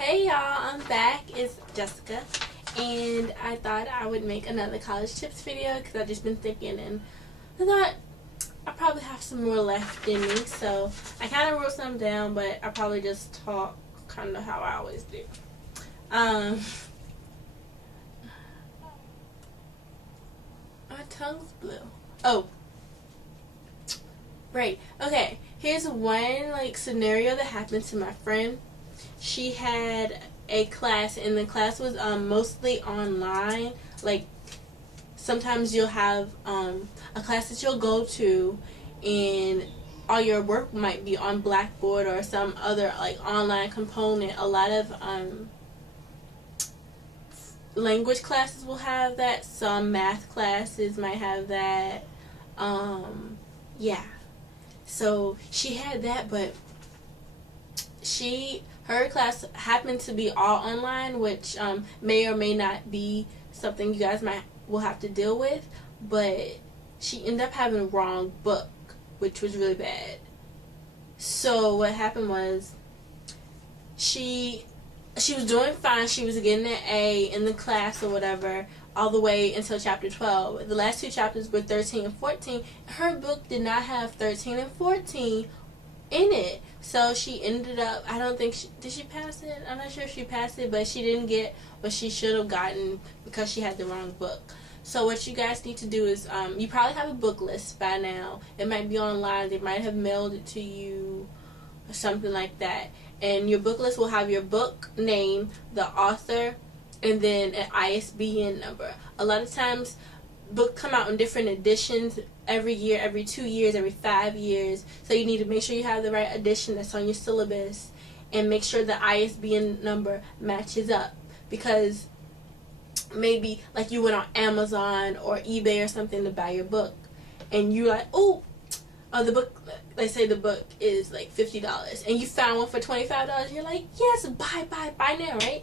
Hey y'all, I'm back. It's Jessica, and I thought I would make another college tips video because I've just been thinking, and I thought I probably have some more left in me, so I kind of wrote some down, but I probably just talk kind of how I always do. My tongue's blue. Oh, right. Okay. Here's one scenario that happened to my friend. She had a class, and the class was mostly online. Like, sometimes you'll have a class that you'll go to, and all your work might be on Blackboard or some other online component. A lot of language classes will have that. Some math classes might have that. Yeah. So she had that, but her class happened to be all online, which may or may not be something you guys will have to deal with, but she ended up having the wrong book, which was really bad. So what happened was she was doing fine. She was getting an A in the class or whatever all the way until chapter 12. The last two chapters were 13 and 14. Her book did not have 13 and 14 in it. So she ended up, I don't think did she pass it? I'm not sure if she passed it, but she didn't get what she should have gotten because she had the wrong book. So what you guys need to do is, you probably have a book list by now. It might be online. They might have mailed it to you or something like that. And your book list will have your book name, the author, and then an ISBN number. A lot of times books come out in different editions every year, every 2 years, every 5 years. So you need to make sure you have the right edition that's on your syllabus, and make sure the ISBN number matches up, because maybe you went on Amazon or eBay or something to buy your book, and you the book, let's say the book is $50, and you found one for $25. You're like, yes, buy now, right?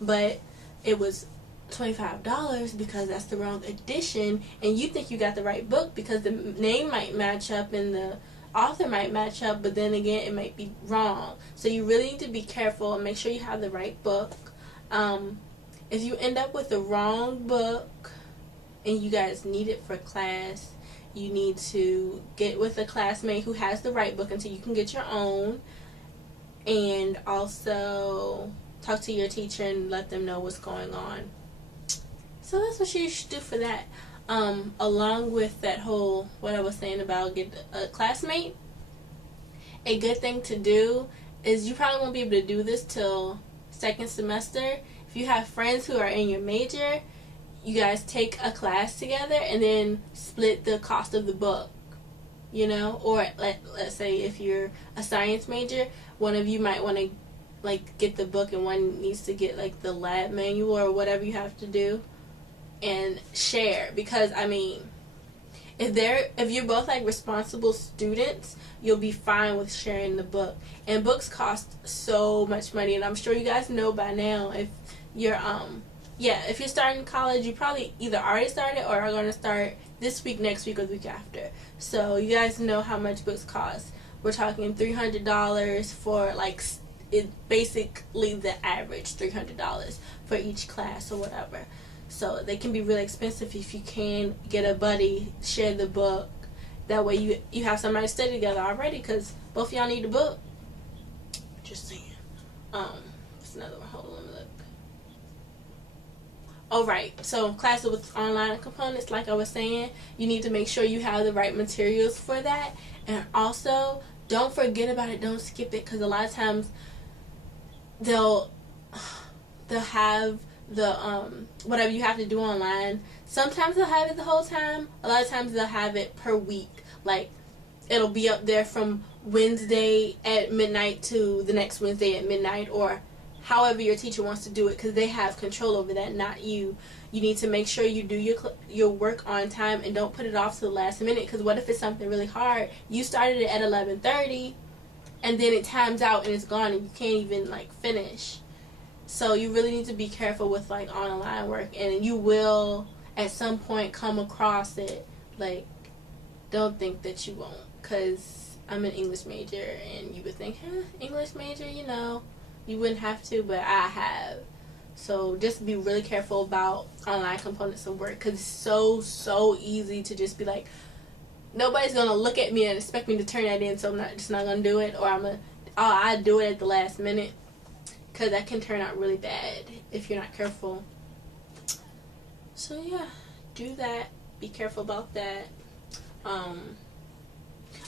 But it was $25 because that's the wrong edition, and you think you got the right book because the name might match up and the author might match up, but then again it might be wrong. So you really need to be careful and make sure you have the right book. If you end up with the wrong book and you guys need it for class, you need to get with a classmate who has the right book until you can get your own, and also talk to your teacher and let them know what's going on. So that's what you should do for that. Along with that whole, what I was saying about get a classmate, a good thing to do is, you probably won't be able to do this till second semester. If you have friends who are in your major, you guys take a class together and then split the cost of the book, or let's say if you're a science major, one of you might want to get the book and one needs to get the lab manual or whatever you have to do, and share. Because if you're both responsible students, you'll be fine with sharing the book. And books cost so much money, and I'm sure you guys know by now, if you're if you're starting college, you probably either already started or are going to start this week, next week, or the week after. So you guys know how much books cost. We're talking $300 for it's basically the average, $300 for each class or whatever. So they can be really expensive. If you can get a buddy, share the book. That way you have somebody to study together already, because both of y'all need a book. Just saying. It's another one. Hold on, let me look. Alright, so classes with online components, like I was saying, you need to make sure you have the right materials for that. And also, don't forget about it. Don't skip it, because a lot of times they'll have the whatever you have to do online. Sometimes they'll have it the whole time. A lot of times they'll have it per week. It'll be up there from Wednesday at midnight to the next Wednesday at midnight, or however your teacher wants to do it, because they have control over that, not you. You need to make sure you do your work on time and don't put it off to the last minute, because what if it's something really hard? You started it at 11:30 and then it times out and it's gone and you can't even finish. So you really need to be careful with online work, and you will at some point come across it. Don't think that you won't, because I'm an English major and you would think, English major, You wouldn't have to, but I have. So just be really careful about online components of work, because it's so easy to just be like, nobody's gonna look at me and expect me to turn that in, so I'm just not gonna do it, or I do it at the last minute, because that can turn out really bad if you're not careful. So yeah, do that. Be careful about that.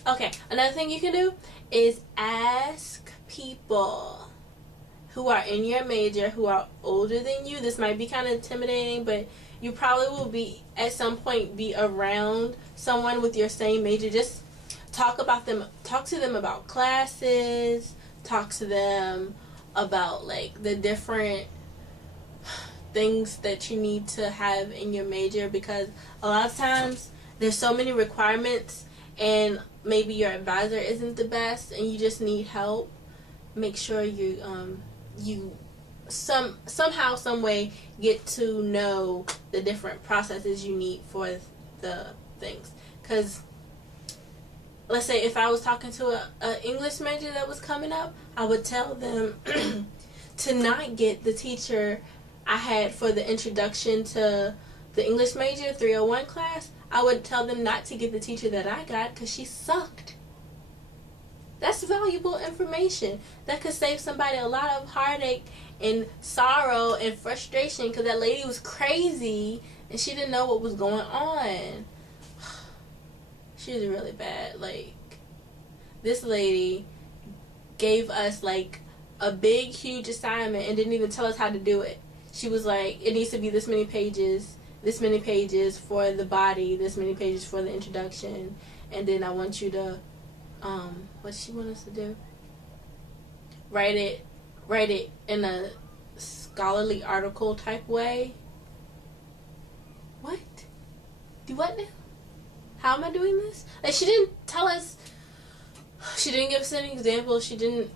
Okay, another thing you can do is ask people who are in your major, who are older than you. This might be kind of intimidating, but you probably will be, at some point, be around someone with your same major. Just talk to them about classes, talk to them about like the different things that you need to have in your major, because a lot of times there's so many requirements and maybe your advisor isn't the best and you just need help. Make sure you somehow, some way, get to know the different processes you need for the things. Because let's say if I was talking to a English major that was coming up, I would tell them to not get the teacher I had for the introduction to the English major 301 class. I would tell them not to get the teacher that I got, because she sucked. That's valuable information. That could save somebody a lot of heartache and sorrow and frustration, because that lady was crazy and she didn't know what was going on. She was really bad. Like, this lady gave us like a big, huge assignment and didn't even tell us how to do it. She was like, it needs to be this many pages for the body, this many pages for the introduction, and then I want you to what she want us to do? Write it in a scholarly article type way. What? Do what now? How am I doing this? Like, she didn't tell us. She didn't give us any examples. It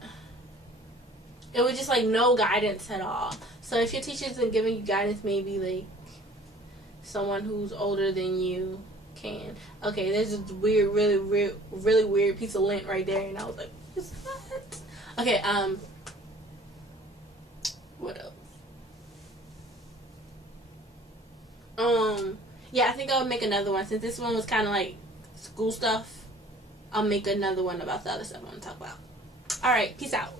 was just like no guidance at all. So if your teacher isn't giving you guidance, maybe like someone who's older than you can. Okay, there's this really weird piece of lint right there, and I was like, what's that? Okay, what else? Yeah, I think I'll make another one. Since this one was kind of like school stuff, I'll make another one about the other stuff I want to talk about. Alright, peace out.